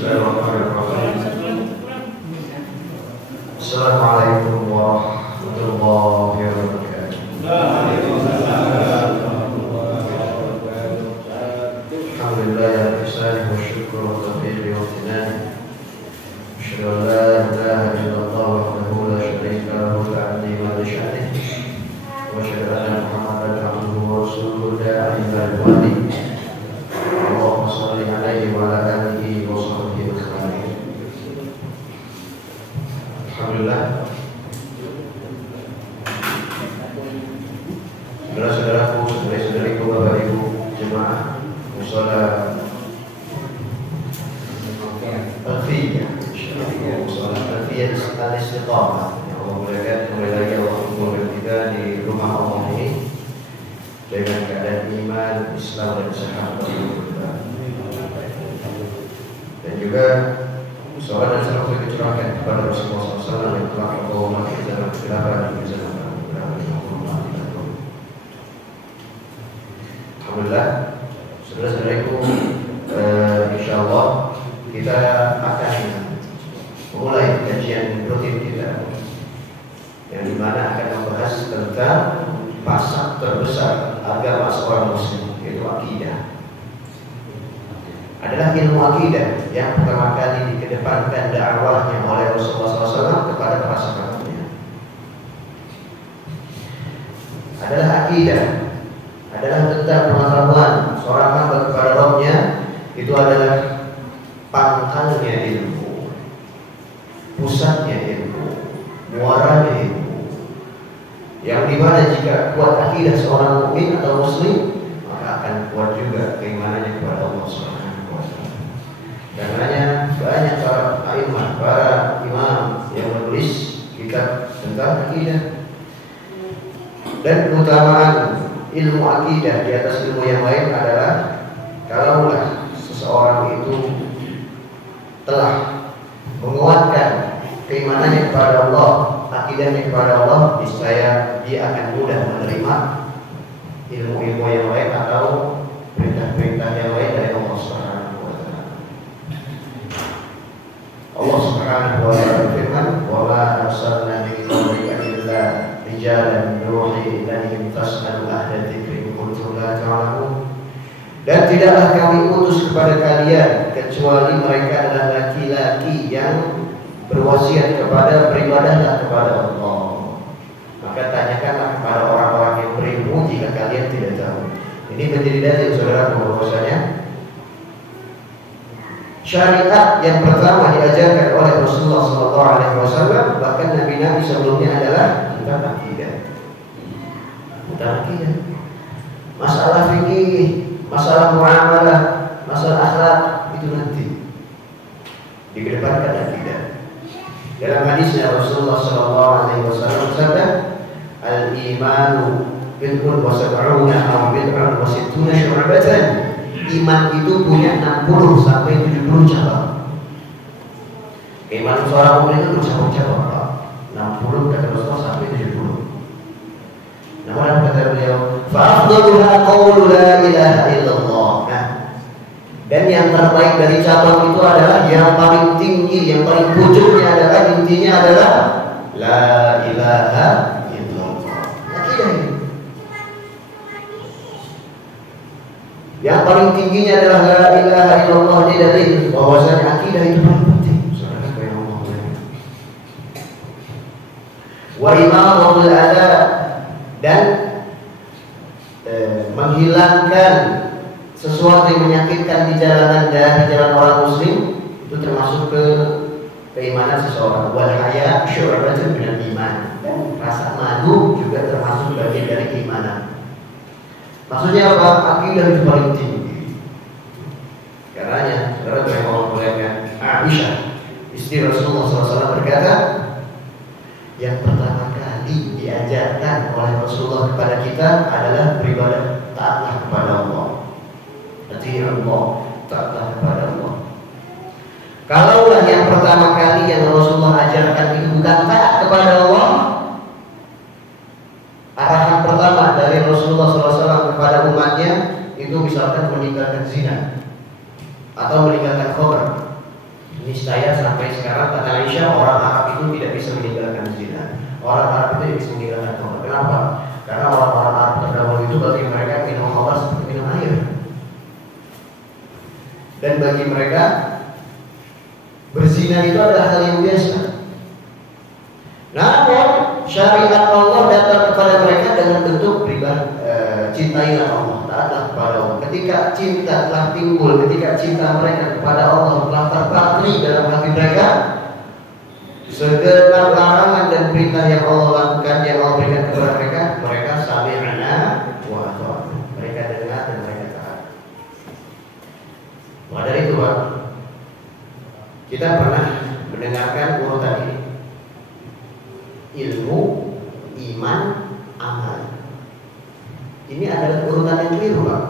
Assalamualaikum warahmatullahi wabarakatuh. Alhamdulillah ya ihsani wa syukur wa taufiqi wa tinani. Asyhadu an la ilaha illallah wahdahu la syarika lahu ta'zima li sya'nihi. Wa asyhadu anna Muhammadan abduhu wa rasuluhu da'i ila al-wadi. Allahumma shalli alaihi wa ala alihi wa sahbihi wa sallam. Alhamdulillah. Saudara-saudaraku, saudari-saudariku, Bapak Ibu jemaah mushola Al-Fiyah, mushola Al-Fiyah Al-Istiqamah. Allah muliakan kembali lagi Allah mengumpulkan kita di rumah Allah ini dengan keadaan iman, Islam dan sahabat. Dan juga sholat dan salam kita curahkan kepada Rasulullah SAW yang telah membawa umat kita dalam kehidupan di zaman Alhamdulillah, saudara-saudariku, insyaallah kita akan memulai kajian rutin kita yang dimana akan membahas tentang pasar terbesar agama seorang muslim, yaitu akidah. Adalah ilmu akidah yang pertama kali dikedepankan dakwahnya oleh Rasulullah SAW kepada para sahabatnya. Adalah akidah, adalah tentang pengetahuan seorang hamba kepada Rabbnya. Itu adalah pangkalnya ilmu, pusatnya ilmu, muaranya ilmu. Yang dimana jika kuat akidah seorang mukmin atau muslim, maka akan kuat juga keimanannya kepada Allah SWT. Karenanya banyak para a'immah, para imam yang menulis kitab tentang akidah. Dan keutamaan ilmu akidah di atas ilmu yang lain adalah kalaulah seseorang itu telah menguatkan keimanannya kepada Allah, akidahnya kepada Allah, niscaya dia akan mudah menerima ilmu-ilmu yang lain atau perintah-perintah yang lain dari Allah SWT. Allah Subhanahu wa ta'ala berfirman, "Wa ma arsalna min qablika illa rijalan nuhi ilaihim fas'alu ahla dzikri in kuntum la ta'lamun." Dan tidaklah kami utus kepada kalian kecuali mereka adalah laki-laki yang berwasiat kepada beribadahlah kepada Allah. Maka tanyakanlah kepada orang-orang yang berilmu jika kalian tidak tahu. Ini menjadi dalil saudara bahwasanya syariat yang pertama diajarkan oleh Rasulullah SAW, bahkan nabi-nabi sebelumnya adalah tentang akidah. Tentang akidah. Masalah fikih, masalah muamalah, masalah akhlak itu nanti dikedepankan akidah. Dalam hadisnya Rasulullah SAW bersabda, "Al-imanu bid'un wa sab'una aw bid'un wa sittuna syu'batan." Iman itu punya 60 sampai 70 cabang. Iman seorang mukmin itu bercabang-cabang, Pak. 60 kata Rasulullah sampai 70. Namun apa kata beliau? Fa'afdaluha qawlu la ilaha illallah. Nah, dan yang terbaik dari cabang itu adalah yang paling tinggi, yang paling pucuknya adalah intinya adalah la ilaha illallah. Akidah ini. Yang paling tingginya adalah la ilaha illallah. Ini dalil bahwasanya akidah itu paling penting. Saudara yang Allah muliakan. Wa imamatul adha, dan menghilangkan sesuatu yang menyakitkan di jalanan dari jalan orang muslim itu termasuk ke keimanan seseorang. Wal haya syu'batun minal iman, dan rasa malu juga termasuk bagian dari keimanan. Maksudnya apa? Akidah itu paling tinggi. Karenanya, saudara yang Allah muliakan, Aisyah, istri Rasulullah SAW berkata, yang pertama kali diajarkan oleh Rasulullah kepada kita adalah beribadah, taatlah kepada Allah. Allah, taatlah kepada Allah. Kalaulah yang pertama kali yang Rasulullah ajarkan itu bukan taat kepada Allah, arahan pertama dari Rasulullah SAW kepada umatnya itu misalkan meninggalkan zina atau meninggalkan khamr Niscaya sampai sekarang kata Aisyah, orang Arab itu tidak bisa meninggalkan zina. Orang Arab itu tidak bisa meninggalkan khamr. Kenapa? Karena orang-orang Arab terdahulu itu bagi mereka minum khamr seperti minum air. Dan bagi mereka berzina itu adalah hal yang biasa. Namun syariat Allah datang kepada mereka dengan bentuk cintailah Allah, taatlah kepada Allah. Ketika cinta telah timbul, ketika cinta mereka kepada Allah telah terpatri dalam hati mereka, segala larangan dan perintah yang Allah lakukan, yang Allah berikan kepada mereka, mereka sami'na wa ata'na. Mereka dengar dan mereka taat. Maka dari itu, Pak, kita pernah mendengarkan urutan ini: ilmu, iman, amal. Ini adalah urutan yang keliru, Pak.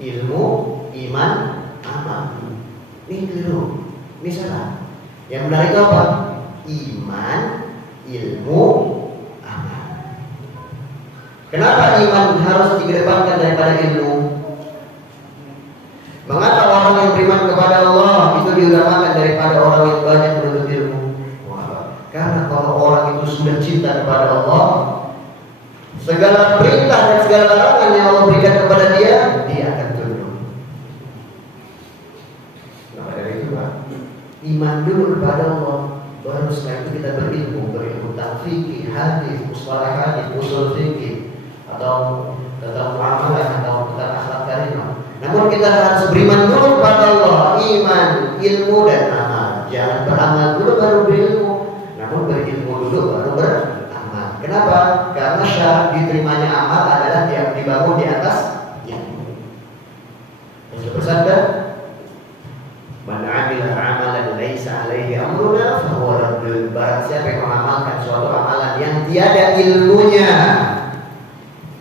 Ilmu, iman, amal. Ini keliru. Ini salah. Yang benar itu apa? Iman, ilmu, amal. Kenapa iman harus dikedepankan daripada ilmu? Mengapa orang yang beriman kepada Allah itu diutamakan daripada orang yang banyak menuntut ilmu? Karena kalau orang itu sudah cinta kepada Allah, segala perintah dan segala larangan yang Allah berikan kepada dia, dia akan tunduk. Maka dari itu, Pak, iman dulu kepada Allah, baru setelah itu kita berilmu tentang fikih, hadis, mustalah hadis, usul fikih, atau tentang muamalah, atau tentang akhlak karimah. Namun kita harus beriman dulu kepada Allah, iman, ilmu dan amal. Jangan beramal dulu baru berilmu, namun berilmu dulu baru beramal. Kenapa? Karena syarat diterimanya amal adalah yang dibangun di atas ilmu. Rasul bersabda, "Man 'amila 'amalan laisa 'alaihi amruna fahuwa raddun." Barang siapa yang mengamalkan suatu amalan yang tiada ilmunya,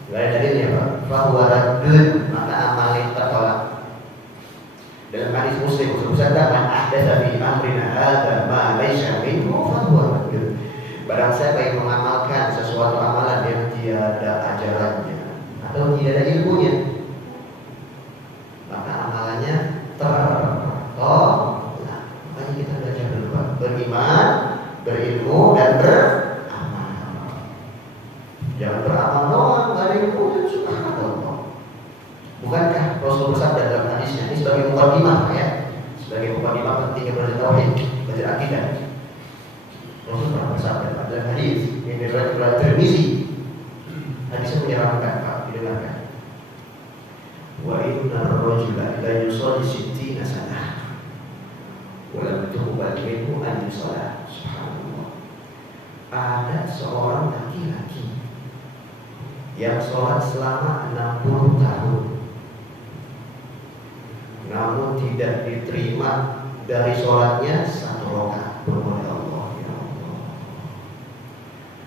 enggak ada dalilnya, Pak, fahuwa raddun, maka amal itu tertolak. Dalam hadis Muslim, Rasul bersabda, "Man ahdatsa fi amrina hadza ma laisa minhu fahuwa raddun." Barang siapa yang mengamalkan sesuatu amalan yang tiada ajarannya atau tidak ada ilmunya, maka amalannya tertolak. Makanya kita belajar dulu, Pak, beriman, berilmu dan beramal. Jangan beramal doang, nggak ada ilmu, subhanallah. Bukankah Rasul bersabda dalam hadisnya, ini sebagai mukadimah, ya, sebagai mukadimah pentingnya belajar tauhid, belajar akidah. Rasul pernah bersabda dalam hadis yang diriwayatkan oleh Tirmizi. Hadisnya menyeramkan, Pak, didengarkan. Wa inna ar-rajula la yusalli 60 sanah wa lam tuqbal minhu an yusallah. Subhanallah. Ada seorang laki-laki yang sholat selama 60 tahun, namun tidak diterima dari sholatnya satu rakaat pun oleh Allah.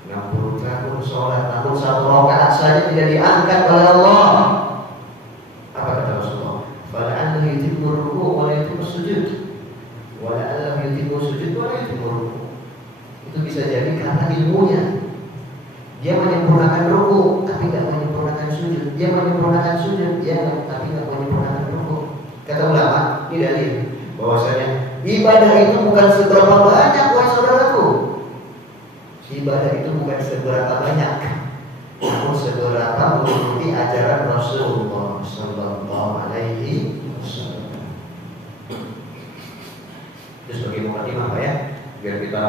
60 tahun sholat, namun satu rakaat saja tidak diangkat oleh Allah. Apa kata Rasulullah? Fala'allahu yutimmu ruku' wa la yutimmu sujud, wa la'allahu yutimmu sujud wa la yutimmu ruku'. Itu bisa jadi karena ilmunya. Dia menyempurnakan ruku' tapi tidak menyempurnakan sujud. Dia menyempurnakan sujud, tapi tidak menyempurnakan ruku'. Kata ulama, ini dalil bahwasanya ibadah itu bukan seberapa banyak, wahai saudaraku. Ibadah itu bukan seberapa banyak, namun seberapa mengikuti ajaran Rasulullah Sallallahu Alaihi Wasallam. Itu sebagai mukadimah, Pak, ya, biar kita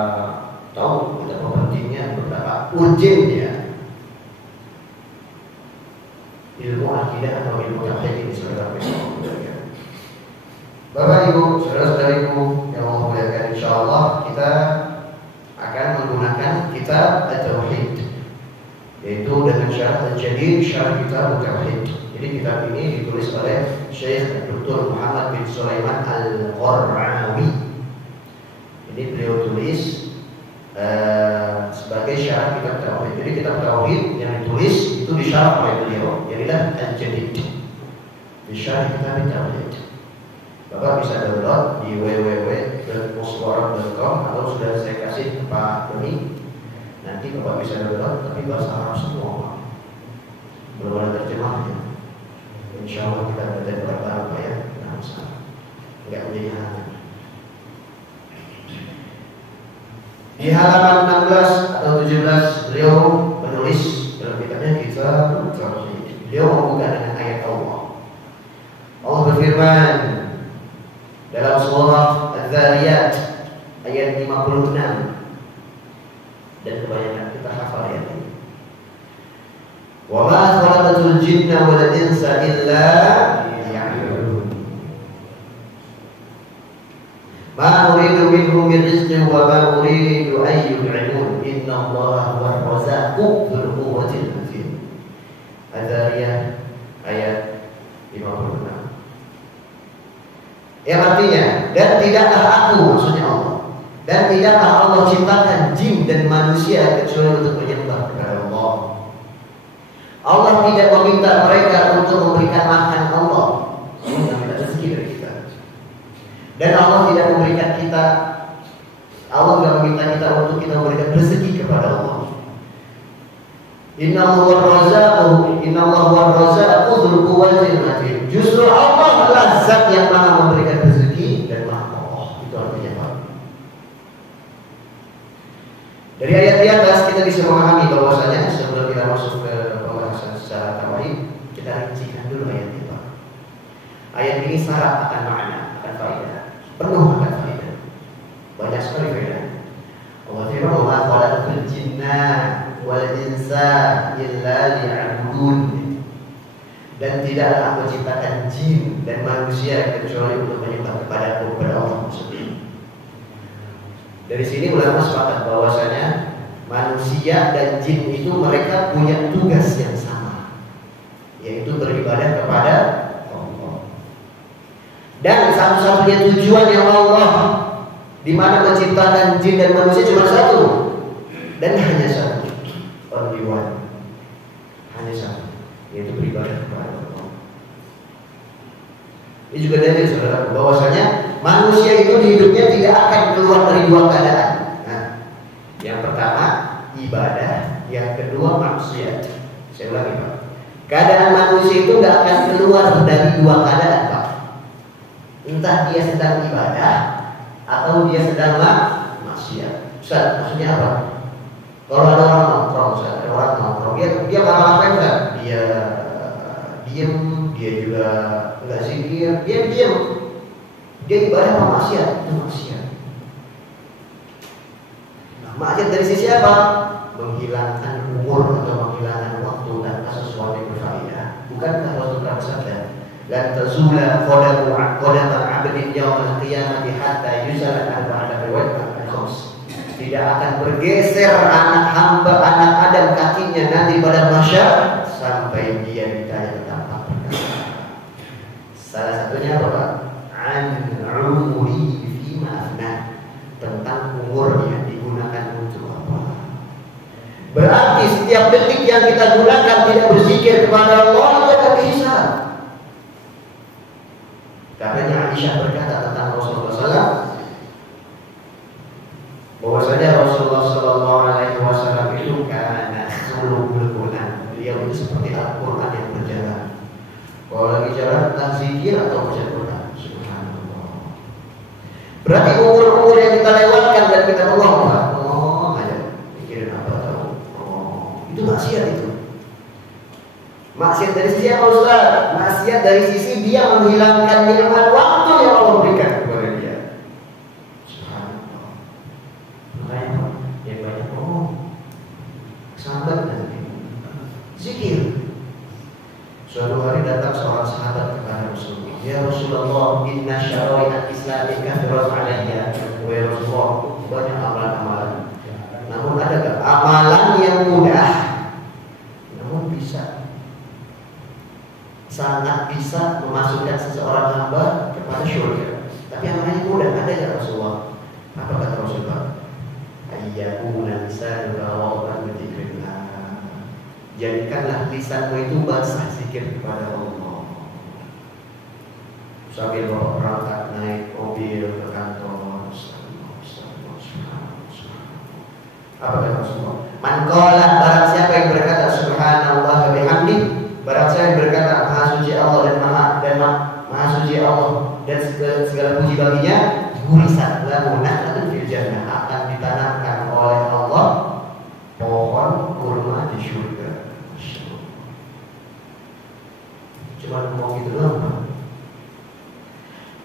tahu betapa pentingnya, betapa urgennya ilmu akidah atau ilmu tauhid ini, saudara-saudara. Bapak Ibu, saudara-saudariku yang Allah muliakan, insyaallah kita akan menggunakan kitab At-Tauhid, yaitu dengan syarah Al-Jadid, syarah kitab At-Tauhid. Jadi kitab ini ditulis oleh Syekh Dr. Muhammad bin Sulaiman Al-Qarrawi. Ini beliau tulis sebagai syarah kitab Tauhid. Jadi kitab Tauhid yang ditulis itu disyarah oleh beliau, jadilah Al-Jadid, disyarah kitab Tauhid. Bapak bisa download di www.muswarah.com atau sudah saya kasih ke Pak Doni. Nanti Bapak bisa download, tapi bahasa Arab semua, belum ada terjemahnya. Insya Allah kita belajar bareng, Pak, ya. Nah, enggak menjadi halangan. Di halaman 16 atau 17 beliau menulis dalam kitabnya Kitab Tauhid. Beliau membuka dengan ayat Allah. Allah berfirman dalam surah Az-Zariyat ayat 56, dan kebanyakan kita hafal ayat ini. Wa ma khalaqatul jinna wal insa illa liya'budun. Ma uridu minhum min rizqin wa ma uridu an yut'imun. Innallaha huwar razzaqu dzul quwwatil matin. Az-Zariyat ayat 56. Yang artinya, dan tidaklah aku, maksudnya Allah, dan tidaklah Allah ciptakan jin dan manusia kecuali untuk menyembah kepada Allah. Allah tidak meminta mereka untuk memberikan makan Allah. Allah tidak minta rezeki dari kita. Dan Allah tidak memberikan kita, Allah tidak meminta kita untuk kita memberikan rezeki kepada Allah. Innallaha war-razzaqu dzul quwwatil matin. Justru Allah adalah zat yang maha memberikan rezeki dan maha Allah. Itu artinya apa? Dari ayat di atas kita bisa memahami bahwasanya sebelum kita masuk ke pembahasan secara tauhid, kita rincikan dulu ayat ini. Ayat ini syarat akan makna, akan faedah, penuh akan faedah. Banyak sekali faedah. Allah firman, "Wa ma khalaqtul jinna wal insa illa liya'budun." Dan tidaklah aku ciptakan jin dan manusia kecuali untuk menyembah kepadaku, kepada Allah sendiri. Dari sini ulama sepakat bahwasanya manusia dan jin itu mereka punya tugas yang sama, yaitu beribadah kepada Allah. Dan satu-satunya tujuan yang Allah di mana menciptakan jin dan manusia cuma satu, dan hanya satu, only one, hanya satu, yaitu beribadah kepada Allah. Ini juga dalil saudara bahwasanya manusia itu di hidupnya tidak akan keluar dari dua keadaan. Nah, yang pertama ibadah, yang kedua maksiat. Saya ulangi Pak. Keadaan manusia itu tidak akan keluar dari dua keadaan Pak. Entah dia sedang ibadah atau dia sedang maksiat. Ustaz, maksudnya apa? Kalau ada orang nongkrong, Ustaz, ada orang nongkrong, dia bakal apa Ustaz? Dia diem, dia juga enggak zikir, dia diam. Dia ibadah apa maksiat? Itu maksiat. Nah, maksiat dari sisi apa? Menghilangkan umur atau menghilangkan waktu tanpa sesuatu yang berfaedah. Bukankah Rasulullah bersabda, "Lan tazula qadama 'abdin yawmal qiyamati hatta yus'ala an ba'da riwayat al-khams." Tidak akan bergeser anak hamba, anak Adam kakinya nanti pada mahsyar sampai dia ditanya tentang apa perkara. Salah satunya apa Pak? An umuri fima afna, tentang umurnya digunakan untuk apa. Berarti setiap detik yang kita gunakan tidak berzikir kepada Allah, kita akan dihisab. Karena Aisyah berkata tentang Rasulullah SAW, bahwasanya Rasulullah SAW itu karena khuluqul Quran, beliau itu seperti Al-Quran yang berjalan. Kalau lagi jalan entah zikir atau baca Quran. Subhanallah. Berarti umur-umur yang kita lewatkan dan kita aja mikirin apa tahu. Itu maksiat itu. Maksiat dari sisi apa Ustaz? Maksiat dari sisi dia menghilangkan nikmat waktu yang Allah berikan kepada dia. Subhanallah. Makanya yang banyak sahabat nanti zikir. Suatu hari datang seorang sahabat kepada Rasulullah, "Ya Rasulullah, inna syara'i'at Islami kafirat 'alayya." Wahai Rasulullah, banyak amalan-amalan. Namun ada gak amalan yang mudah, namun sangat bisa memasukkan seseorang hamba kepada syurga. Tapi amalan yang mudah ada gak Rasulullah? Apa kata Rasulullah? Ayyakuna lisanuka rawatan bidzikrillah. Jadikanlah lisanmu itu basah zikir kepada Allah. Sambil bawa perangkat naik mobil ke kantor. Apa kata Rasulullah? Man qala, barang siapa yang berkata subhanallah wa bihamdi, barang siapa yang berkata maha suci Allah dan maha suci Allah dan segala puji baginya, gurisat lahu naklatun fil jannah, akan ditanamkan gitu doang, Pak.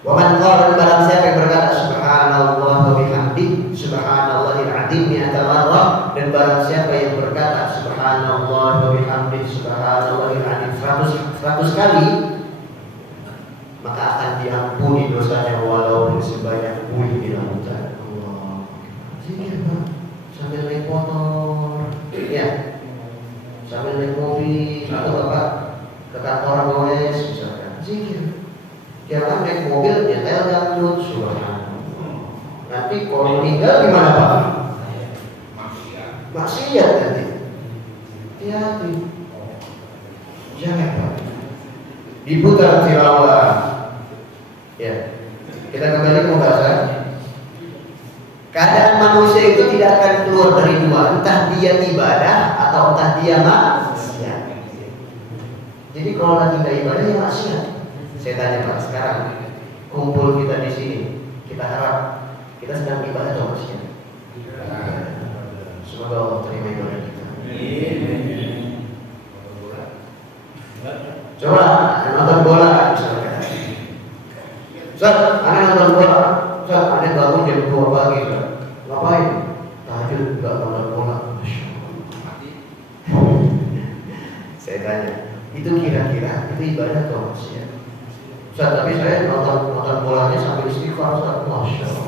Wa man qala, barang siapa yang berkata subhanallah wa bihamdi subhanallahil azim mi'ata marrah, dan barang siapa yang berkata subhanallah wa bihamdi subhanallahil azim 100 kali, maka akan diampuni dosanya walaupun sebanyak buih di lautan. Allah. Zikir, Pak. Sambil naik motor, ya. Sambil naik mobil, atau Bapak ke kantor goes misalkan. Zikir. Jangan naik mobil nyetel dangdut, subhanallah. Nanti kalau meninggal gimana, Pak? Maksiat nanti. Hati-hati. Jangan, Pak. Diputar tilawah. Ya. Kita kembali ke pembahasan. Keadaan manusia itu tidak akan keluar dari dua, entah dia ibadah atau entah dia maksiat. Jadi kalau lagi nggak ibadah ya maksiat. Saya tanya Pak, sekarang kumpul kita di sini, kita harap kita sedang ibadah atau maksiat? Semoga Allah terima ibadah kita. Coba nonton bola misalkan. Ustaz, aneh nonton bola. Ustaz, aneh bangun jam 2 pagi. Ngapain? Tahajud enggak nonton bola. Saya tanya, itu kira-kira itu ibadah atau maksiat? Ustaz, tapi saya nonton bolanya sambil istighfar, Ustaz. Masya Allah.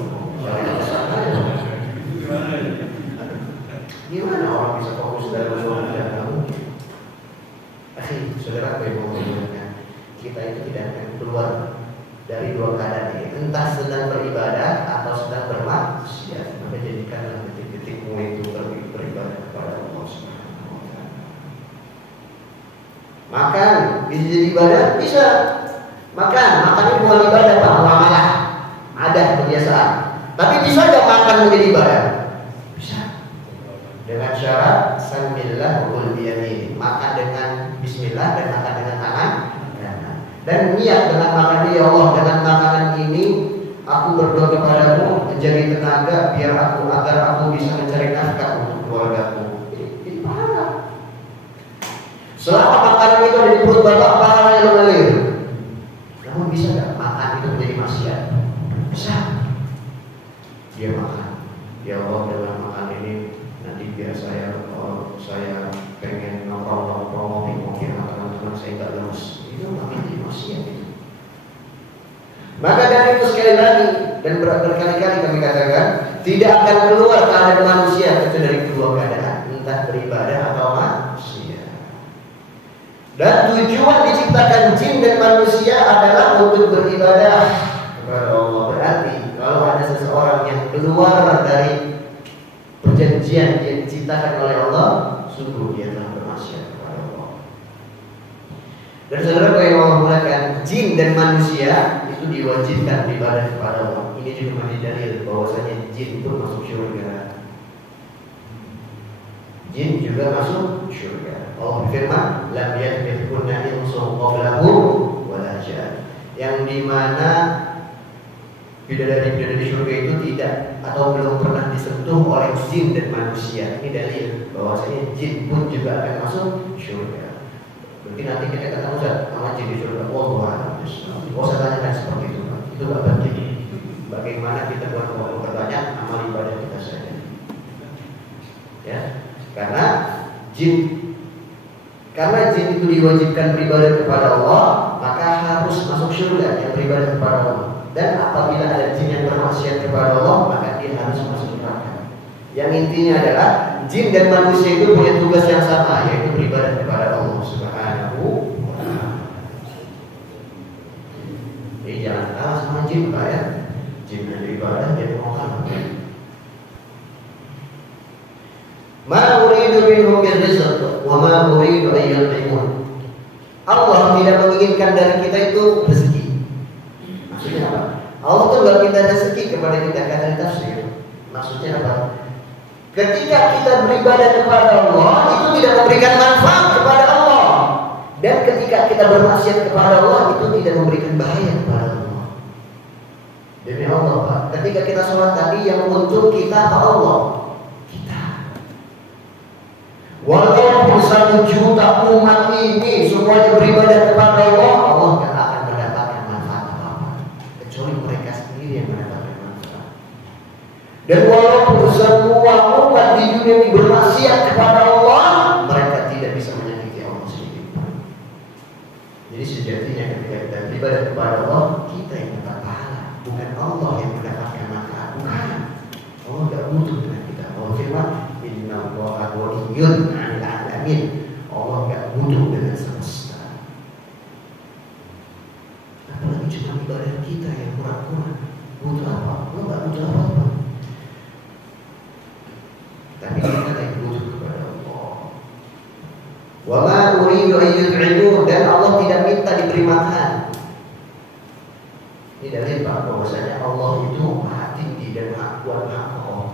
Gimana orang bisa fokus dalam sholat? Saudara, kita itu tidak akan keluar dari dua keadaan ini, entah sedang beribadah atau sedang bermaksiat. Maka jadikanlah detik-detikmu itu beribadah kepada Allah Subhanahu wa Ta'ala. Makan bisa jadi ibadah, bisa. Makannya bukan ibadah, Pak, muamalah. Ada kebiasaan. Tapi bisa nggak makan menjadi ibadah? Bisa. Dengan syarat sambillah wa qul biyaminih. Makan dengan bismillah dan makan dengan tangan kanan. Dan niat dengan makan ini, ya Allah, dengan makanan ini aku berdoa kepadamu menjadi tenaga agar aku bisa mencari nafkah untuk keluargaku. Ini pahala. Selama makanan itu ada di perut Bapak, pahalanya mengalir. Namun bisa nggak makan itu menjadi maksiat? Bisa. Dia makan, ya Allah, dengan makan ini nanti biar saya pengen nongkrong ngopi sama teman-teman saya nggak lemes. Itu makin jadi maksiat itu. Maka dari itu sekali lagi dan berkali-kali kami katakan, tidak akan keluar keadaan manusia kecuali dari kedua keadaan, entah beribadah atau maksiat. Dan tujuan diciptakan jin dan manusia adalah untuk beribadah kepada Allah. Berarti kalau ada seseorang yang keluar dari perjanjian yang diciptakan oleh Allah, sungguh dia telah bermaksiat kepada Allah. Dan saudara yang Allah mulakan, jin dan manusia itu diwajibkan beribadah kepada Allah. Ini juga menjadi dalil bahwasanya jin itu masuk surga. Jin juga masuk surga. Allah berfirman, lam yatbi'kunna insun qablahu wala jan. Yang dimana bidadari surga itu tidak atau belum pernah disentuh oleh jin dan manusia. Ini dalil bahwasanya jin pun juga akan masuk surga. Berarti nanti kita ketemu sama jin di surga. Wallahu a'lam. Saya tanyakan seperti itu, Pak. Itu nggak penting. Bagaimana kita buat memperbanyak amal ibadah kita saja. Ya, karena jin itu diwajibkan beribadah kepada Allah, maka harus masuk surga yang beribadah kepada Allah. Dan apabila ada jin yang bermaksiat kepada Allah, maka dia harus masuk neraka. Yang intinya adalah jin dan manusia itu punya tugas yang sama, yaitu beribadah kepada Allah Subhanahu wa Ta'ala. Jadi jangan kalah sama jin, Pak, ya. Jin yang beribadah dia mau kalah. Ma uridu minhum min rizq wa ma uridu an yut'imun. Allah tidak menginginkan dari kita itu rezeki. Maksudnya apa? Allah tuh nggak minta rezeki kepada kita, kata tafsir. Maksudnya apa? Ketika kita beribadah kepada Allah, itu tidak memberikan manfaat kepada Allah. Dan ketika kita bermaksiat kepada Allah, itu tidak memberikan bahaya kepada Allah. Demi Allah, Pak. Ketika kita sholat tadi, yang untung kita apa Allah? Walaupun 1 juta umat ini semuanya beribadah kepada Allah, Allah nggak semua umat di dunia ini bermaksiat kepada Allah, mereka tidak bisa menyakiti Allah sedikit. Jadi sejatinya ketika kita beribadah kepada Allah, kita yang mendapat pahala, bukan Allah yang mendapatkan manfaat. Bukan. Allah tidak butuh dengan kita. Allah firman, Inna Allaha ghaniyyun 'anil 'alamin. Allah tidak butuh dengan semesta. Apalagi cuma ibadah kita yang kurang-kurang. Butuh apa? Allah tidak butuh apa-apa. Tapi kita yang butuh kepada Allah. Wa ma uridu an yud'imu, dan Allah tidak minta diberi makan. Ini dalil bahwasanya Allah itu maha tinggi dan maha kuat, maha kokoh.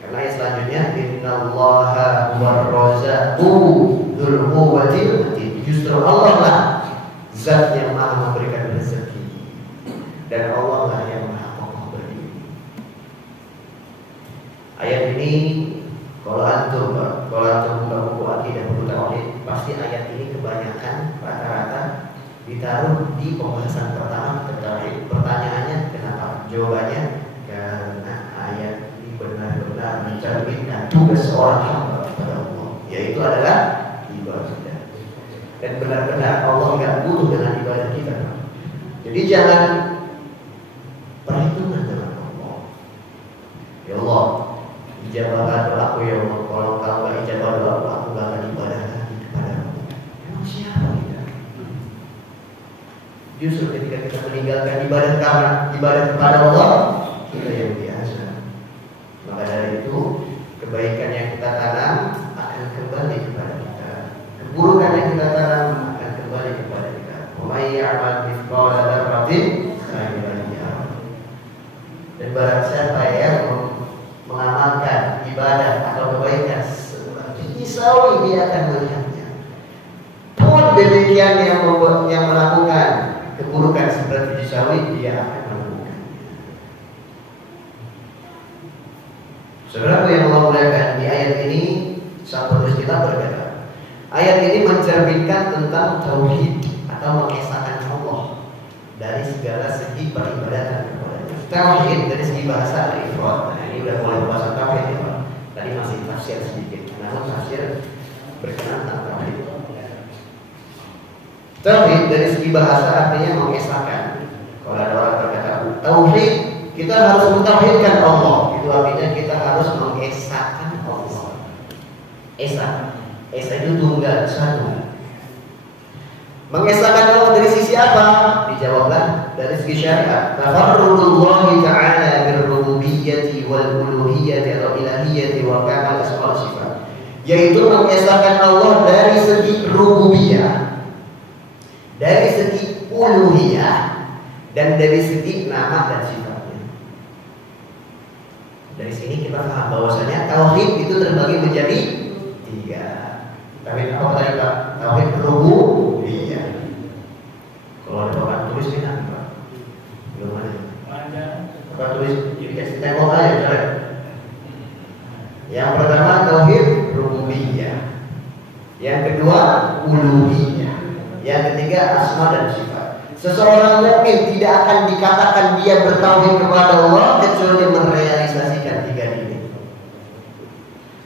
Karena ayat selanjutnya, Innallaha huwar-razzaqu dzul quwwatil matin. Justru Allah lah zat yang maha memberikan rezeki, dan Allah lah yang maha kokoh berdiri. Ayat ini kalau antum buka buku akidah buku tauhid, pasti ayat ini kebanyakan rata-rata ditaruh di pembahasan pertama tauhid. Pertanyaannya kenapa? Jawabannya karena ayat ini benar-benar mencerminkan tugas seorang hamba kepada Allah, yaitu adalah ibadah. Dan benar-benar Allah nggak butuh dengan ibadah kita. Jadi jangan perhitungan dengan Allah. Ya Allah, ijabahkan doaku ya Allah. Kalau nggak ijabah doaku, aku nggak akan ibadah lagi kepadamu. Emang siapa kita? Justru ketika kita meninggalkan ibadah karena ibadah kepada Allah, kita yang biasa. Maka dari itu, kebaikan yang kita tanam akan kembali kepada kita. Keburukan yang kita tanam akan kembali kepada kita. Wa may ya'mal mithqala dzarratin khairan yarah. Dan barang siapa yang mengamalkan ibadah atau kebaikan biji sawi, dia akan melihatnya. Pun demikian yang melakukan keburukan seperti biji sawi, dia akan melakukannya. Saudara yang Allah muliakan, di ayat ini sang penulis kita berkata, ayat ini mencerminkan tentang tauhid atau mengesahkan Allah dari segala segi peribadatan kepadanya. Tauhid dari segi bahasa al-ifrad. Nah, ini udah mulai bahasa tauhid ya Pak. Tadi masih tafsir sedikit, namun tafsir berkenaan tentang tauhid. Tauhid dari segi bahasa artinya mengesahkan. Kalau ada orang berkata tauhid, kita harus mentauhidkan Allah. Itu artinya kita harus mengesahkan Allah. Esa itu tunggal, satu. Mengesahkan Allah dari sisi apa? Dijawablah dari segi syariat. Tafarrudullahi ta'ala birrububiyyati wal uluhiyyati atau ilahiyyati wa kamal asma' wa sifat. Yaitu mengesahkan Allah dari segi rububiyah, dari segi uluhiyah, dan dari segi nama dan sifatnya. Dari sini kita paham bahwasanya tauhid itu terbagi menjadi tiga. Tauhid apa tadi Pak? Tauhid rububiyah. Kalau ada papan tulis ini apa? Belum ada. Papan tulis dikasih tembok aja, coba. Yang pertama tauhid rububiyah. Yang kedua uluhiyah. Yang ketiga asma dan sifat. Seseorang mukmin tidak akan dikatakan dia bertauhid kepada Allah kecuali merealisasikan tiga ini.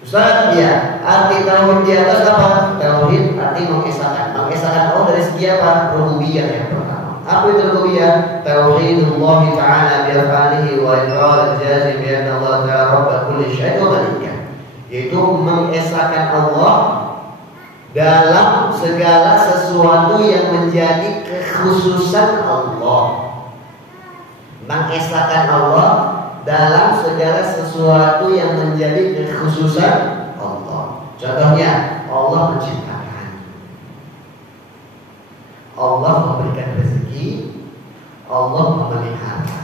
Ustaz, ya, arti tauhid di atas apa? Tauhid arti mengesahkan. Mengesahkan Allah dari segi apa? Rububiyah yang pertama. Apa itu rububiyah? Tauhidullah ta'ala bi af'alihi wa iqrar al-jazim bi anna Allah ta'ala rabb kulli syai' wa malika. Yaitu mengesahkan Allah dalam segala sesuatu yang menjadi kekhususan Allah. Mengesahkan Allah dalam segala sesuatu yang menjadi kekhususan Allah. Contohnya, Allah menciptakan, Allah memberikan rezeki, Allah memelihara.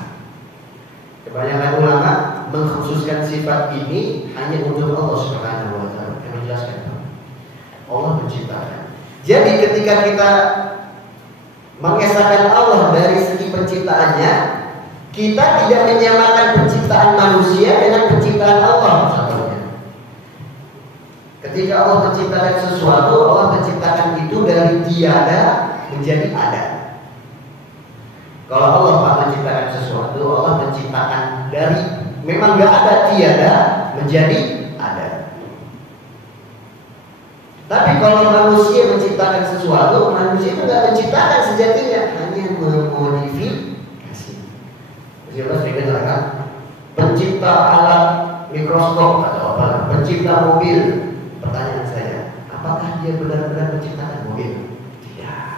Kebanyakan ulama mengkhususkan sifat ini hanya untuk Allah Subhanahu wa taala. Kami jelaskan, Allah menciptakan. Jadi ketika kita mengesahkan Allah dari segi penciptaannya, kita tidak menyamakan penciptaan manusia dengan penciptaan Allah. Contohnya, ketika Allah menciptakan sesuatu, Allah menciptakan itu dari tiada menjadi ada. Kalau Allah menciptakan sesuatu, Allah menciptakan dari Memang nggak ada, tiada menjadi ada. Tapi kalau manusia menciptakan sesuatu, manusia itu nggak menciptakan sejatinya, hanya memodifikasi. Allah sering katakan, pencipta alat mikroskop atau apa, pencipta mobil. Pertanyaan saya, apakah dia benar-benar menciptakan mobil? Tidak.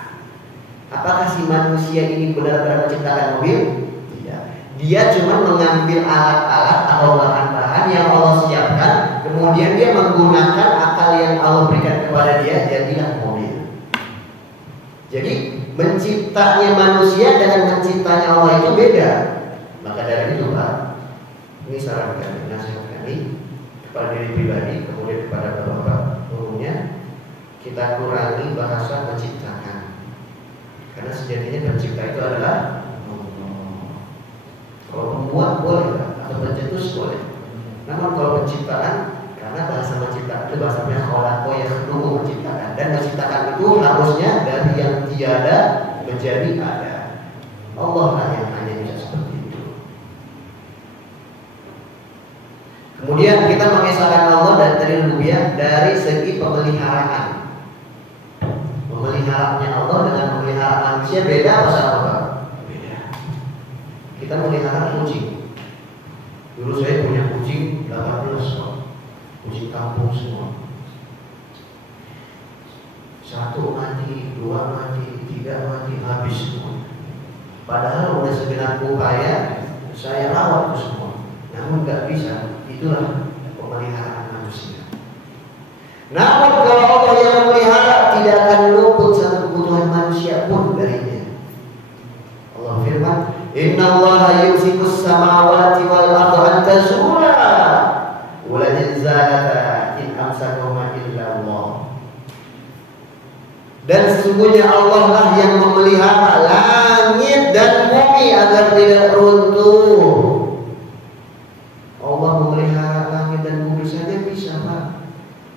Apakah si manusia ini benar-benar menciptakan mobil? Tidak. Dia cuma mengambil alat-alat atau bahan-bahan yang Allah siapkan, kemudian dia menggunakan akal yang Allah berikan kepada dia, jadilah mobil. Jadi menciptanya manusia dengan menciptanya Allah itu beda. Maka dari itu Pak, ini saran kami, nasihat kami kepada diri pribadi, kemudian kepada bapak-bapak umumnya, kita kurangi bahasa menciptakan. Karena sejatinya pencipta itu adalah Allah. Kalau membuat boleh, atau pencetus boleh. Namun kalau penciptaan, karena bahasa menciptakan itu bahasanya khalaqa yakhluqu, menciptakan. Dan menciptakan itu harusnya dari yang tiada menjadi ada. Allah lah yang hanya bisa seperti itu. Kemudian kita mengesahkan Allah dari rububiyah dari segi pemeliharaan. Memeliharanya Allah dengan memelihara manusia beda apa sama? Beda. Kita memelihara kucing. Dulu saya punya kucing 18 orang. Kucing kampung semua. 1 mati, 2 mati, 3 mati, habis semua. Padahal udah segenap upaya saya rawat itu semua. Namun gak bisa. Itulah pemeliharaan manusia. Namun kalau Allah yang memelihara, tidak akan luput satu kebutuhan manusia pun darinya. Allah firman, Inna Allah yumsikus samawati wal arda an tazula wa la zalata in amsakahuma illa Allah. Dan sesungguhnya Allah lah yang memelihara langit dan bumi agar tidak runtuh. Allah memelihara langit dan bumi saja bisa Pak,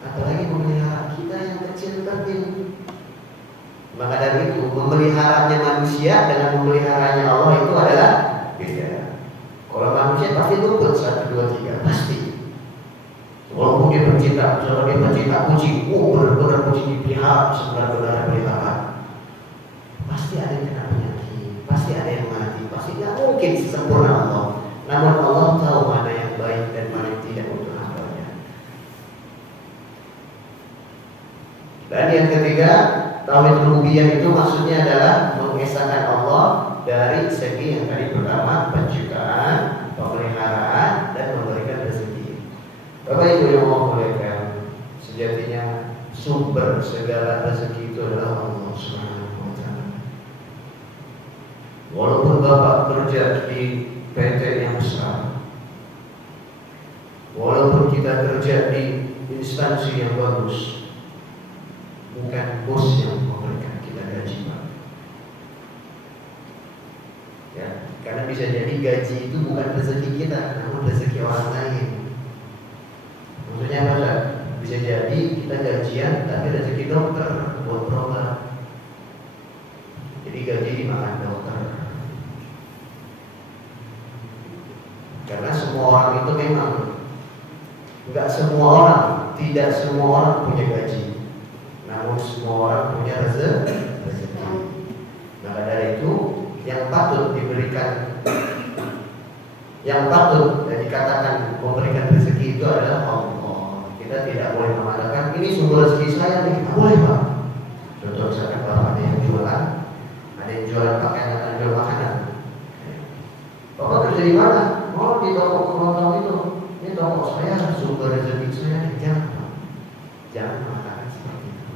apalagi memelihara kita yang kecil kecil. Maka dari itu memeliharanya manusia dengan memeliharanya Allah itu adalah beda. Kalau manusia pasti luput 1, 2, 3 pasti. Walaupun dia pencipta, misalnya dia pencipta kucing, benar-benar kucing dipelihara, benar-benar pelihara, pasti ada yang kena penyakit, pasti ada yang mati, pasti nggak mungkin sempurna Allah. Namun Allah tahu mana yang baik dan mana yang tidak untuk hambanya. Dan yang ketiga, tauhid rububiyah itu maksudnya adalah mengesahkan Allah dari segi yang tadi pertama, penciptaan, pemeliharaan, dan memberikan rezeki. Bapak Ibu yang mau muliakan, sejatinya sumber segala rezeki itu adalah Allah Subhanahu wa Ta'ala. Walaupun Bapak kerja di PT yang besar, walaupun kita kerja di instansi yang bagus, bukan bos yang memberikan kita gaji Pak. Ya, karena bisa jadi gaji itu bukan rezeki kita, namun rezeki orang lain. Maksudnya apa? Bisa jadi kita gajian tapi rezeki dokter buat berobat. Jadi gaji dimakan dokter. Karena semua orang itu memang enggak semua orang, tidak semua orang punya gaji. Namun semua orang punya rezeki. Maka dari itu yang patut diberikan, yang patut dikatakan memberikan rezeki itu adalah Allah. Kita tidak boleh mengatakan ini sumber rezeki saya nih, nggak boleh Pak. Contoh misalkan Bapak ada yang jualan, ada yang jualan pakaian, ada yang jual makanan. Bapak kerja di mana? Oh di toko kelontong itu. Ini toko saya, sumber rezeki saya. Jangan Pak, jangan mengatakan seperti itu.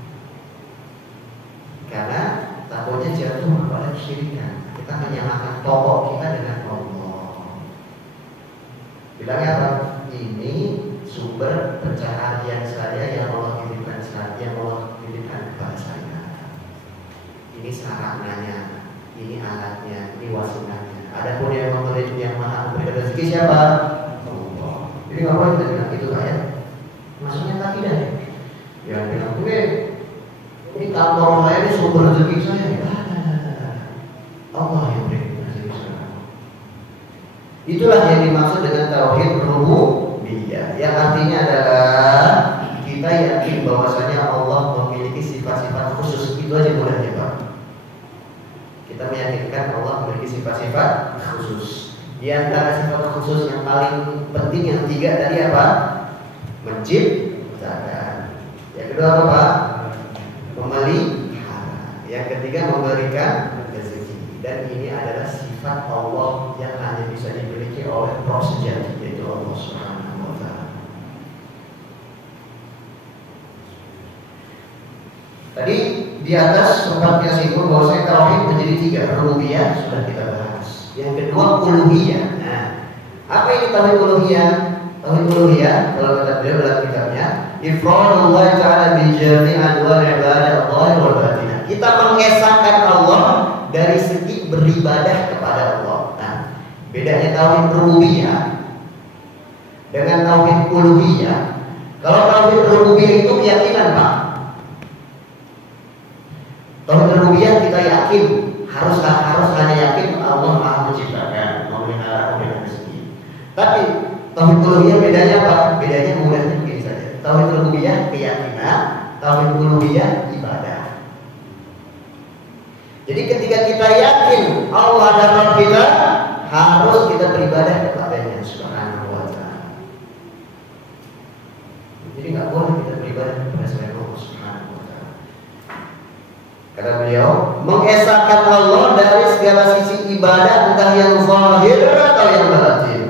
Karena takutnya jatuh kepada kesyirikan. Kita menyamakan toko kita dengan Allah. Bilangnya apa? Ini sumber pencaharian saya yang Allah titipkan saya, yang Allah titipkan kepada saya. Ini sarananya, ini alatnya, ini wasilahnya. Adapun yang memberi, yang maha memberi rezeki siapa? Allah. Jadi nggak boleh kita bilang itu Pak ya. Maksudnya tak tidak ya? Yang bilang ini kantor saya ini sumber rezeki saya. Allah yang beri rezeki saya. Itulah yang dimaksud dengan tauhid rububiyah, yang artinya adalah kita yakin bahwasanya Allah memiliki sifat-sifat khusus. Itu aja mudahnya Pak. Kita meyakinkan Allah memiliki sifat-sifat khusus. Di antara sifat khusus yang paling penting yang 3 tadi apa? Menciptakan. Yang kedua apa Pak? Memelihara. Yang ketiga memberikan rezeki. Dan ini adalah sifat Allah yang hanya bisa dimiliki oleh Roh sejati, yaitu Allah Subhanahu wa Ta'ala. Tadi di atas sempat disinggung bahwa tauhid menjadi 3, rububiyah sudah kita bahas. Yang kedua uluhiyah. Nah, apa ini tauhid uluhiyah? Tauhid uluhiyah kalau kata beliau dalam kitabnya, ifradullah ta'ala bi jami' anwa' ibadah Allah wal batinah. Kita mengesahkan Allah dari segi beribadah kepada Allah. Nah, bedanya tauhid rububiyah dengan tauhid uluhiyah. Kalau tauhid rububiyah itu keyakinan Pak. Tauhid rububiyah kita yakin, harus hanya yakin Allah Maha menciptakan, memelihara, memberikan rezeki. Tapi tauhid uluhiyah bedanya apa? Bedanya mudahnya begini saja. Tauhid rububiyah keyakinan, tauhid uluhiyah ibadah. Jadi ketika kita yakin Allah adalah kita, harus kita beribadah kepadanya Subhanahu wa Ta'ala. Jadi nggak boleh kita beribadah kepada selain Allah Subhanahu wa Ta'ala. Kata beliau, mengesahkan Allah dari segala sisi ibadah, entah yang zahir atau yang batin.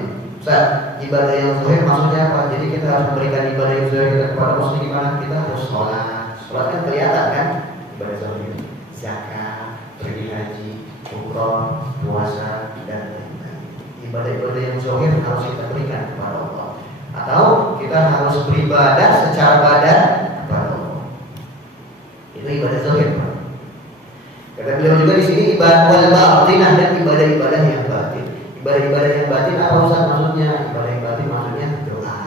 Ibadah yang zahir maksudnya apa? Jadi kita harus memberikan ibadah yang zahir kita kepada Allah. Gimana? Kita harus sholat. Sholat kan kelihatan kan? Ibadah zahir. Zakat, pergi haji, umrah, puasa, dan lain-lain. Ibadah-ibadah yang zahir harus kita berikan kepada Allah. Atau kita harus beribadah secara badan kepada Allah. Itu ibadah zahir. Kata beliau juga di sini ibadah wal batinah, dan ibadah-ibadah yang batin. Ibadah-ibadah yang batin apa Ustaz maksudnya? Ibadah yang batin maksudnya doa,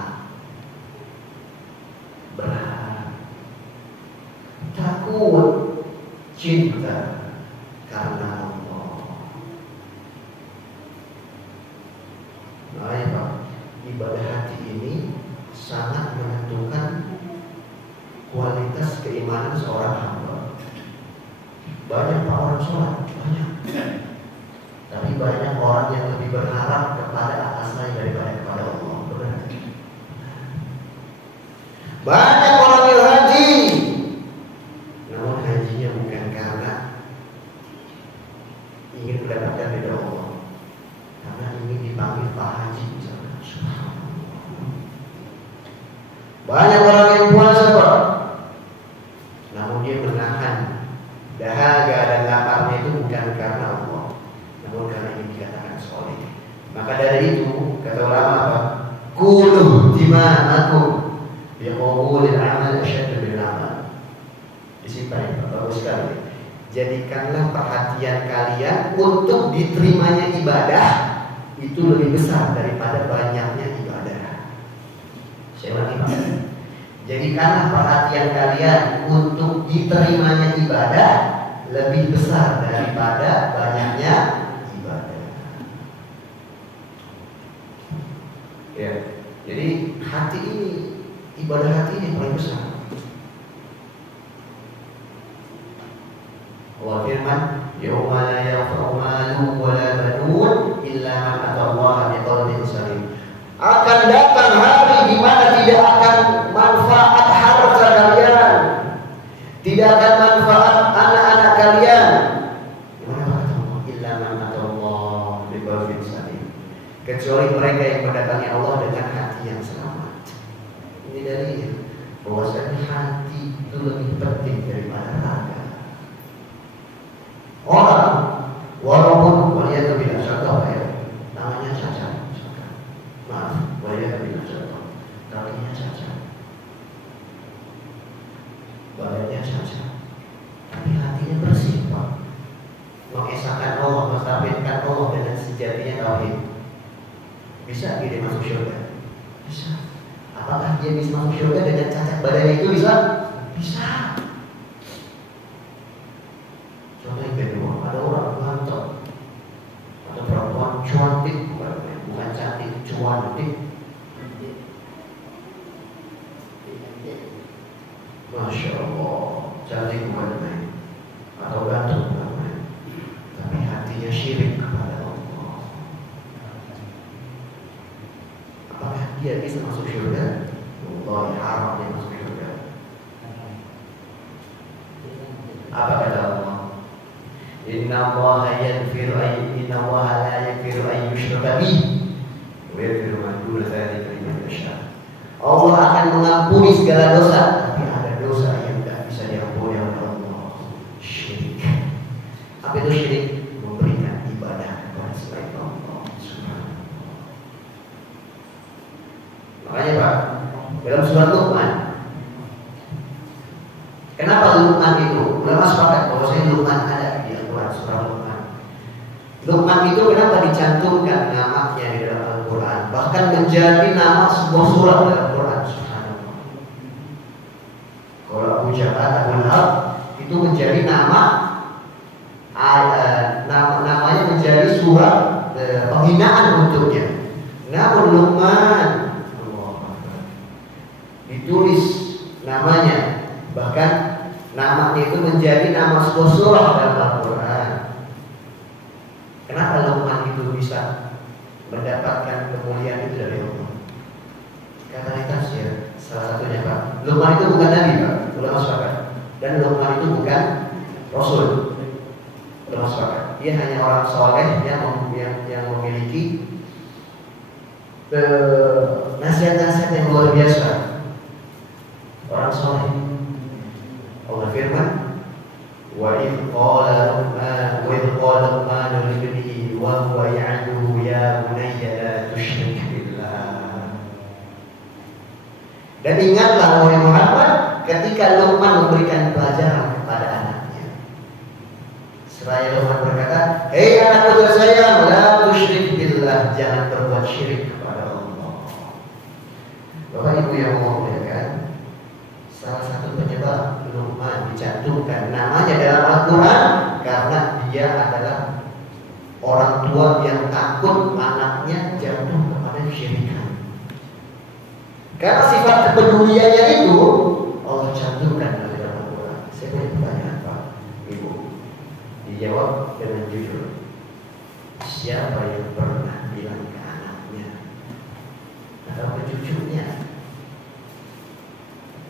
berharap, takut, cinta karena Allah. Nah, ya Pak, ibadah hati ini sangat menentukan kualitas keimanan seorang hamba. Banyak Pak orang sholat, banyak. Tapi banyak orang yang lebih berharap kepada atasnya daripada kepada Allah. Benar. Banyak orang yang haji, namun hajinya bukan karena ingin mendapatkan ridha Allah, karena ingin dipanggil Pak Haji misalnya. Banyak orang yang puasa Pak, namun dia menahan dahaga dan laparnya itu bukan karena Allah, namun karena ingin dikatakan soleh. Maka dari itu kata ulama apa? Kulu dimanakum biqawulil amal asyaddu bil amal. Disimpan Pak, bagus sekali. Jadikanlah perhatian kalian untuk diterimanya ibadah itu lebih besar daripada banyaknya ibadah. Saya ulangi Pak. Jadikanlah perhatian kalian untuk diterimanya ibadah lebih besar daripada banyaknya ibadah. Ya, jadi hati ini, ibadah hati ini paling besar. Allah firman, "Yauma la yanfa'u malun wa la banun illa man atallaha biqalbin salim." Akan datang hari di mana tidak akan manfaat harta kalian, tidak akan manfaat anak-anak kalian. Illa man atallaha biqalbin salim. Kecuali mereka yang mendatangi Allah dengan hati yang selamat. Ini dari bahwasanya hati itu lebih penting daripada raga. Orang walaupun waliya tidak contoh ya, namanya cacat, maaf, waliya tidak contoh, kakinya cacat, badannya cacat, tapi hatinya bersih Pak, mengesahkan Allah, mentauhidkan Allah dengan sejatinya tauhid. Bisa dia masuk surga? Bisa. Apakah dia bisa masuk surga dengan cacat badannya itu bisa? Bisa. Contoh yang kedua, ada orang ganteng atau perempuan cantik, bukan Masya Allah, cantik bukan main, atau ganteng bukan main, tapi hatinya syirik kepada Allah. Apakah dia bisa masuk surga? Allah haram dia masuk surga. Apa kata Allah? Inna Allah la yaghfiru an yushraka bihi wa yaghfiru ma duna dzalika liman yasha. Allah akan mengampuni segala dosa, tapi ada dosa yang tidak bisa diampuni oleh Allah. Syirik. Apa itu syirik? Memberikan ibadah kepada selain Allah Subhanahu. Makanya Pak, dalam surat Luqman, kenapa Luqman itu? Ulama sepakat bahwa Luqman ada di Al-Quran, surah Luqman. Luqman itu kenapa dicantumkan namanya di dalam Al-Quran, bahkan menjadi nama sebuah surat dalam Al-Quran. Subhanallah. Kalau Abu Jahal, Abu Lahab itu menjadi namanya menjadi surat penghinaan untuknya. Namun Luqman ditulis namanya, bahkan namanya itu menjadi nama sebuah surah dalam Al-Quran. Kenapa Luqman itu bisa mendapatkan kemuliaan itu dari Allah? Kata tafsir, salah satunya Pak, Luqman itu bukan nabi Pak, ulama sepakat. Dan Luqman itu bukan rasul, ulama sepakat. Dia hanya orang soleh yang memiliki nasihat-nasihat yang luar biasa. Orang soleh. Allah firman, wa idh qala Luqman libnihi wa huwa ya'duhu ya bunayya la tusyrik billah. Dan ingatlah wahai Muhammad ketika Luqman memberikan pelajaran kepada anaknya. Seraya Luqman berkata, "Hei anakku tersayang, la tusyrik billah, jangan berbuat syirik kepada Allah." Bapak Ibu yang memuliakan, salah satu penyebab Luqman dicantumkan namanya dalam Al-Quran karena dia adalah orang tua yang takut anaknya jatuh kepada kesyirikan. Karena sifat kepeduliannya itu Allah cantumkan dalam Al-Quran. Saya punya pertanyaan Pak Ibu, dijawab dengan jujur. Siapa yang pernah bilang ke anaknya atau ke cucunya,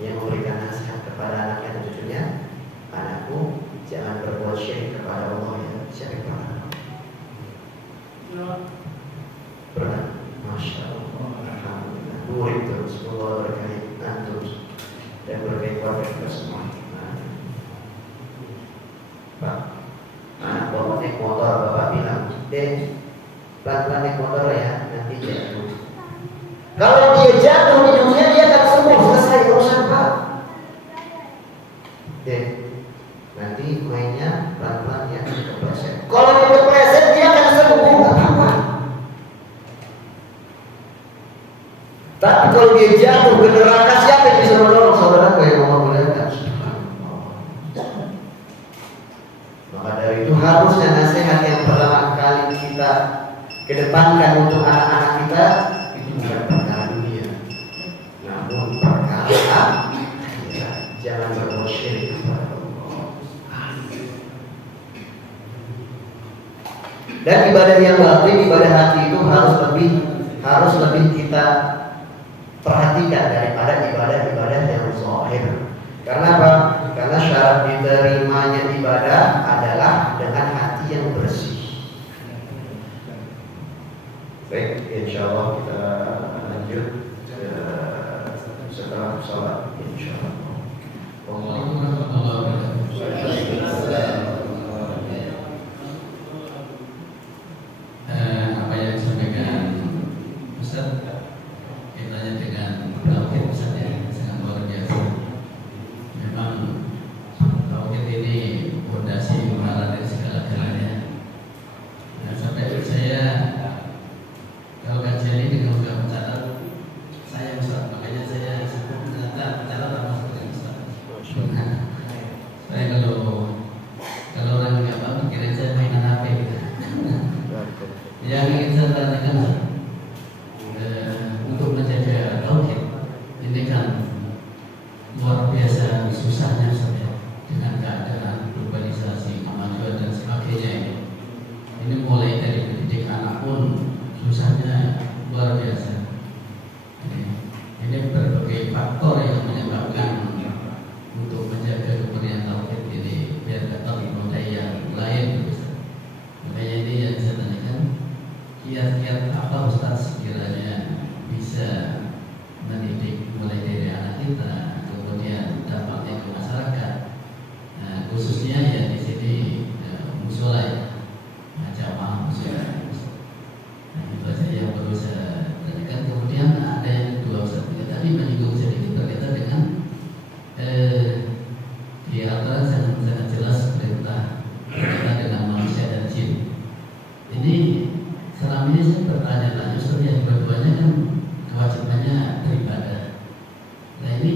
yang memberikan nasihat kepada anaknya dan cucunya, anakku jangan berbuat syirik kepada Allah ya. Siapa yang pernah? Pernah? Masya Allah, alhamdulillah. Murid terus, Allah berkahi antum dan berkahi keluarga kita semua. Pak, anak bapak naik motor, bapak bilang, "Dek, pelan-pelan naik motor ya, nanti jatuh." Kalau dia jatuh di dunia, dia akan sembuh, selesai urusan Pak. Dek, nanti mainnya pelan-pelan ya, kepleset. Kalau dia kepleset, dia akan sembuh, nggak apa-apa. Tapi kalau dia jatuh ke neraka, siapa yang bisa menolong? Saudara yang mau melihat. Maka dari itu harusnya nasihat yang pertama kali kita kedepankan untuk anak-anak kita itu bukan perkara dunia, namun perkara akhirat. Jangan berbuat syirik kepada Allah. Dan ibadah yang batin, ibadah hati itu harus lebih kita perhatikan daripada ibadah-ibadah yang zahir. Karena apa? Karena syarat diterimanya ibadah adalah dengan hati yang bersih. Baik, insya Allah kita lanjut setelah sholat, insya Allah. Apa yang disampaikan Ustaz kaitannya dengan tauhid Ustaz ya, sangat luar biasa. Memang tauhid ini fondasi muara dari segala-galanya. Nah, sampai saya kalau kajian ini kalau nggak mencatat saya Ustaz, makanya saya mencatat termasuk dengan Ustaz. Saya kalau orang nggak paham kira saya mainan HP gitu. Yang ingin saya tanyakan untuk menjaga tauhid ini kan luar biasa Ini selama ini saya bertanya-tanya, Ustaz, yang dua-duanya kan kewajibannya beribadah. Nah ini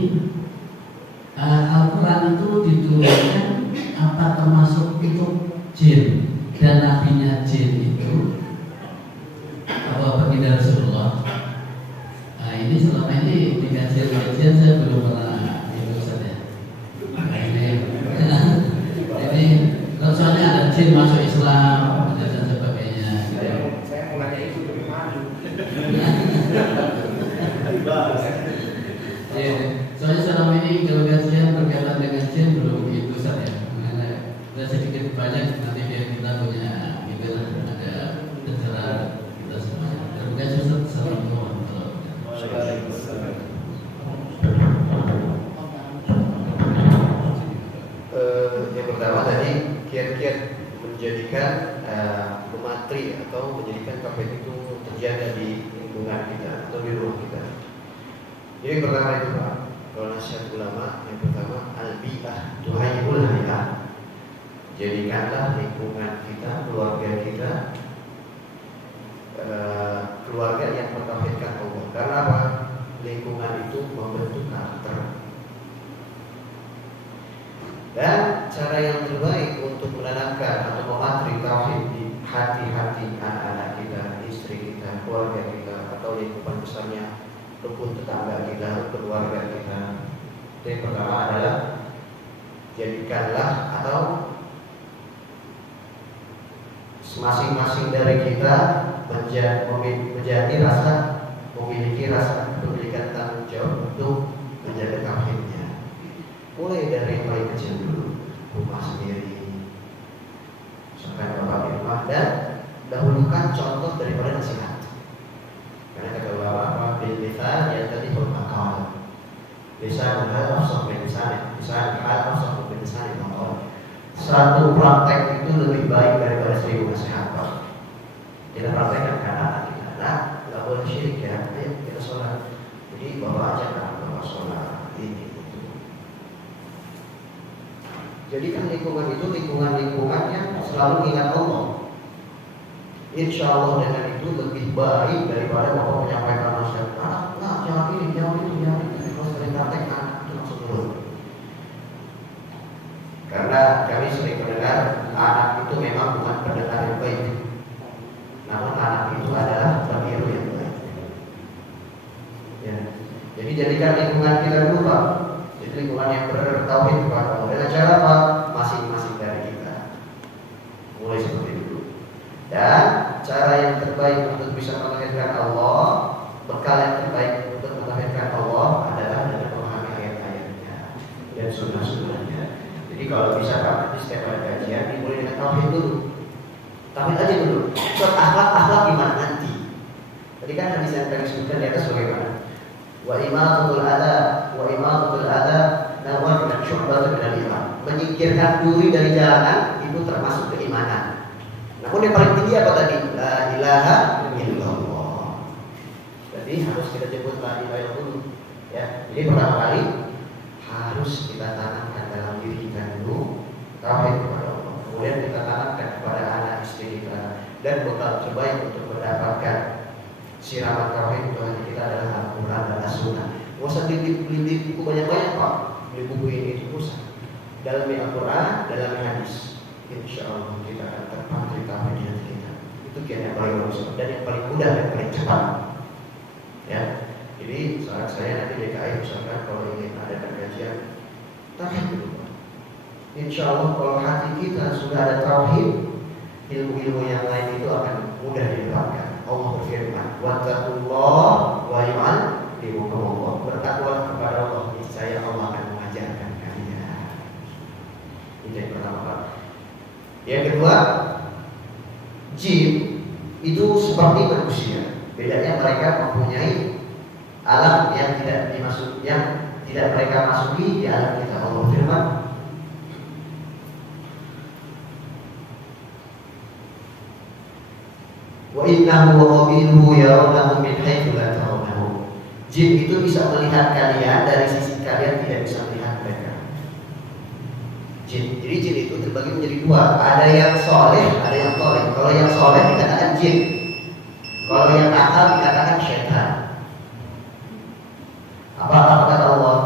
Al-Quran itu diturunkan apa termasuk untuk jin dan nabinya jin itu apa baginda Rasulullah? Nah ini selama ini di kajian-kajian saya belum pernah itu saja. Nah ini soalnya ada jin masuk Islam dan sebagainya. Saya mulai itu lebih maju. Soalnya selama ini kalau kajian berkaitan dengan jin belum itu saja. Nah, sedikit banyak nanti biar kita punya gitu lah, ada pencerahan kita semuanya. Terima kasih Ustaz. Assalamualaikum warahmatullahi wabarakatuh. Yang pertama tadi kiat-kiat menjadikan pematri atau menjadikan kafir itu terjaga di lingkungan kita atau di rumah kita. Jadi yang pertama itu Pak, kalau nasihat ulama yang pertama al-bi'ah tuhayyul hayah. Jadikanlah lingkungan kita, keluarga kita, keluarga yang mentauhidkan Allah. Karena apa? Lingkungan itu membentuk karakter. Dan cara yang terbaik untuk menanamkan atau mematri tauhid di hati-hati anak-anak kita, istri kita, keluarga kita, atau lingkungan besarnya, rukun tetangga kita, keluarga kita. Yang pertama adalah jadikanlah atau masing-masing dari kita memiliki rasa kepemilikan tanggung jawab untuk menjaga tauhidnya. Mulai dari yang paling kecil dulu, rumah sendiri, sampai bapak di rumah, dan dahulukan contoh daripada nasihat. Karena kata ulama apa? Bil lisan yang tadi bermakal. Lisan hal afsah bin lisan, lisan hal afsah bin lisan itu. Satu praktek itu lebih baik daripada 1000 nasihat. Kita praktekkan ke anak kita. Nah, nggak boleh syirik ya. Ayo kita sholat. Jadi bapak ajarkan bapak sholat ini itu. Jadi kan lingkungan itu lingkungan yang selalu ingat Allah. Insya Allah dengan itu lebih baik daripada bapak menyampaikan nasihat. Nah, jangan ini, jangan itu, jangan itu. Kalau sering praktekkan itu langsung turun. Karena kami sering mendengar anak itu memang bukan pendengar yang baik, namun anak itu adalah peniru yang baik. Ya. Jadi jadikan lingkungan kita dulu Pak. Jadi lingkungan yang bertauhid kepada Allah. Dengan cara apa? Masing-masing dari kita. Mulai seperti itu. Dan cara yang terbaik untuk bisa mentauhidkan Allah, bekal yang terbaik untuk mentauhidkan Allah adalah dengan memahami ayat-ayatnya dan sunnah-sunnahnya. Jadi kalau bisa Pak, nanti setiap ada kajian dimulai dengan tauhid dulu. Tauhid aja dulu. Soal akhlak gimana nanti? Tadi kan hadis yang tadi sebutkan di atas bagaimana? Wa imatatul adza nawar dan syu'bah min al-iman. Menyingkirkan duri dari jalanan itu termasuk keimanan. Namun yang paling tinggi apa tadi? La ilaha illallah. Jadi harus kita jemput la ilaha illallah dulu. Ya. Jadi pertama kali harus kita tanamkan dalam diri kita dulu tauhid kepada Allah. Kemudian kita tanamkan kepada anak istri kita, dan bekal terbaik untuk mendapatkan siraman tauhid untuk hati kita adalah Al-Quran dan As-Sunnah. Gak usah beli buku banyak-banyak Pak. Beli buku ini itu usah. Dalam Al-Quran, dalam hadis, insya Allah kita akan terpatri tauhid di hati kita. Itu kiat yang paling bagus dan yang paling mudah dan paling cepat. Ya. Jadi saran saya nanti DKI misalkan kalau ingin adakan kajian tauhid dulu Pak. Insya Allah kalau hati kita sudah ada tauhid, ilmu-ilmu yang lain itu akan mudah didapatkan. Allah berfirman, wattaqullah wa yu'allimukumullah. Bertakwalah kepada Allah, niscaya Allah akan mengajarkan kalian. Ini yang pertama Pak. Yang kedua, jin itu seperti manusia. Bedanya mereka mempunyai alam yang tidak mereka masuki di alam kita. Allah firman, wa innahu wa qabiluhu yarawnahu min haitsu la tarawnahu. Jin itu bisa melihat kalian dari sisi kalian tidak bisa melihat mereka. jin. Jadi jin itu terbagi menjadi dua. Ada yang soleh, ada yang toleh. Kalau yang soleh dikatakan jin. Kalau yang nakal dikatakan syaitan. Apa kata Allah?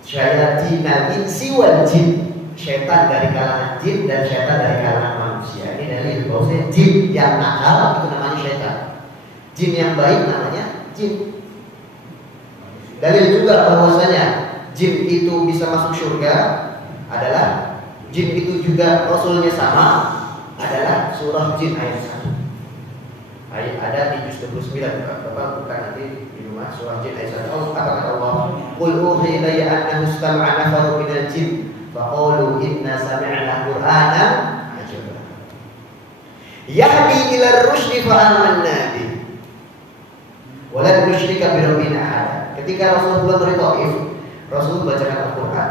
Syayatinal insi wal jin. Syaitan dari kalangan jin dan syaitan dari kalangan manusia. Ini dalil bahwasanya jin yang nakal itu namanya syaitan. Jin yang baik namanya jin. Dalil juga bahwasanya jin itu bisa masuk surga adalah jin itu juga rasulnya sama adalah surah Jin ayat 1. Ayat ada di juz 29. Bapak bukan nanti di rumah surah Jin ayat 1. Oh, apa kata Allah? Qul uhiya ilayya annahu istama'a nafarun minal jin faqalu inna sami'na qur'anan ajaba. Yahdi ila ar-rusydi fa amanna bihi wa lan nusyrika bi rabbina ahada. Ketika Rasulullah dari Taif, Rasul bacakan Al-Quran,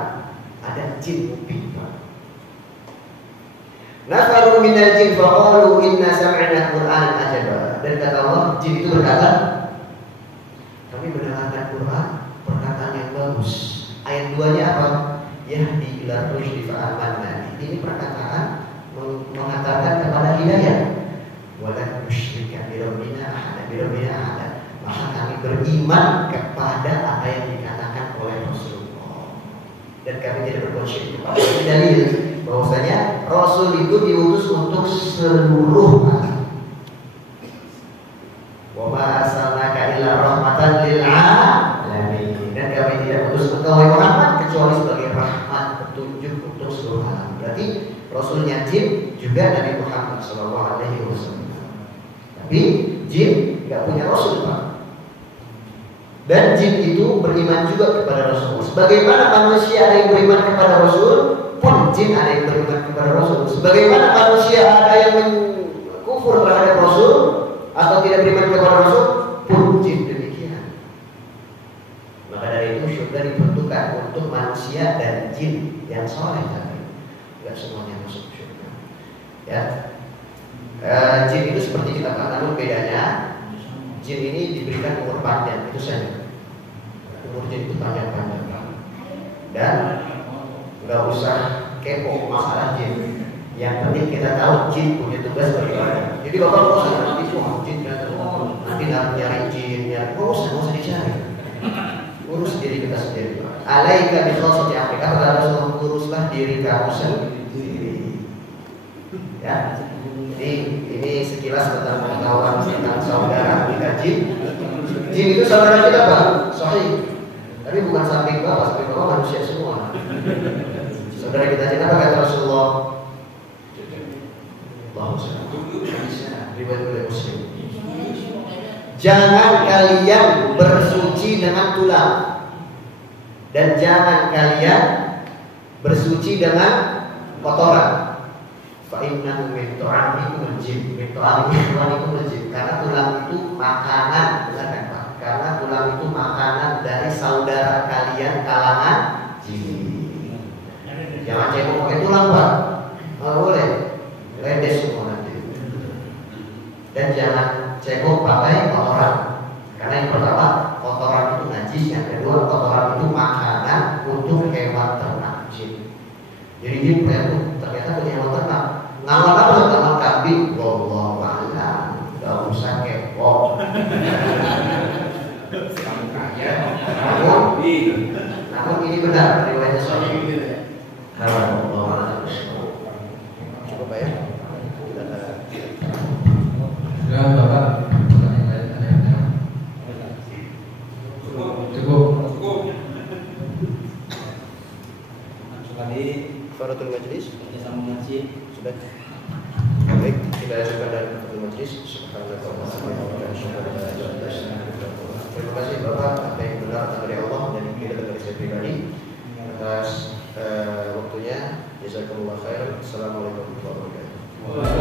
ada jin muping. Nafarun minal jin faqalu inna sami'na qur'anan ajaba. Dan kata Allah, jin itu berkata, kami mendengarkan Quran, perkataan yang bagus. Ayat 2-nya apa? Yahdi ila rusydi fa amanna. Ini perkataan mengatakan kepada hidayah. Wa lan nusyrika bi rabbina ahada. Maka kami beriman kepada apa yang dikatakan oleh Rasulullah dan kami tidak berbuat syirik kepada. Ini dalil bahwasanya Rasul itu diutus untuk seluruh umat. Wa ma arsalnaka illa rahmatan lil alamin. Dan kami tidak utus engkau Muhammad kecuali sebagai rahmat petunjuk untuk seluruh alam. Berarti Rasulnya jin juga Nabi Muhammad SAW. Tapi jin tidak punya Rasul, Pak. Dan jin itu beriman juga kepada Rasul. Sebagaimana manusia ada yang beriman kepada Rasul, pun jin ada yang beriman kepada Rasul. Sebagaimana manusia ada yang kufur terhadap Rasul atau tidak beriman kepada Rasul, pun jin demikian. Maka dari itu surga diperuntukkan untuk manusia dan jin yang soleh tadi. Tidak semuanya masuk surga. Ya, jin itu seperti kita Pak, namun bedanya jin ini diberikan umur panjang, itu saja. Umur jin itu panjang-panjang. Dan nggak usah kepo masalah jin. Yang penting kita tahu jin punya tugas bagaimana. Jadi bapak nggak usah nanti jin nanti nyari jin, nggak usah dicari. Urus diri kita sendiri. Alaika bi khalsati amrika, kata Rasulullah, uruslah diri kamu sendiri. Ya. Jadi ini sekilas tentang pengetahuan tentang saudara kita jin. Jin itu saudara kita Pak, sahih. Tapi bukan samping Bapak, samping Bapak manusia semua. Saudara kita jin apa kata Rasulullah? Riwayat oleh Muslim. Jangan kalian bersuci dengan tulang dan jangan kalian bersuci dengan kotoran. Fa'innahu min tu'amikumul jin. Min tu'amikumul jin. Karena tulang itu makanan, benar kan Pak? Karena tulang itu makanan dari saudara kalian kalangan jin. Jangan cebok pakai tulang Pak. Nggak boleh. Ledes semua nanti. Dan jangan cebok pakai kotoran. Karena yang pertama kotoran itu najis, yang kedua kotoran itu makanan untuk hewan ternak jin. Jadi jin ternyata punya hewan ternak. Ngamal apa? Ngamal kambing. Wallahu a'lam. Gak usah kepo. Namun ini benar riwayatnya sahih. Wallahu a'lam. Cukup Pak ya. Sudah Bapak. Cukup. Kafaratul majlis sama masjid sudah. Baik, kita ajukan dari kafaratul majlis. Subhanallah. Terima kasih Bapak apa yang benar dari Allah dan yang tidak dari saya pribadi atas waktunya. Jazakumullah khair. Assalamualaikum warahmatullahi wabarakatuh.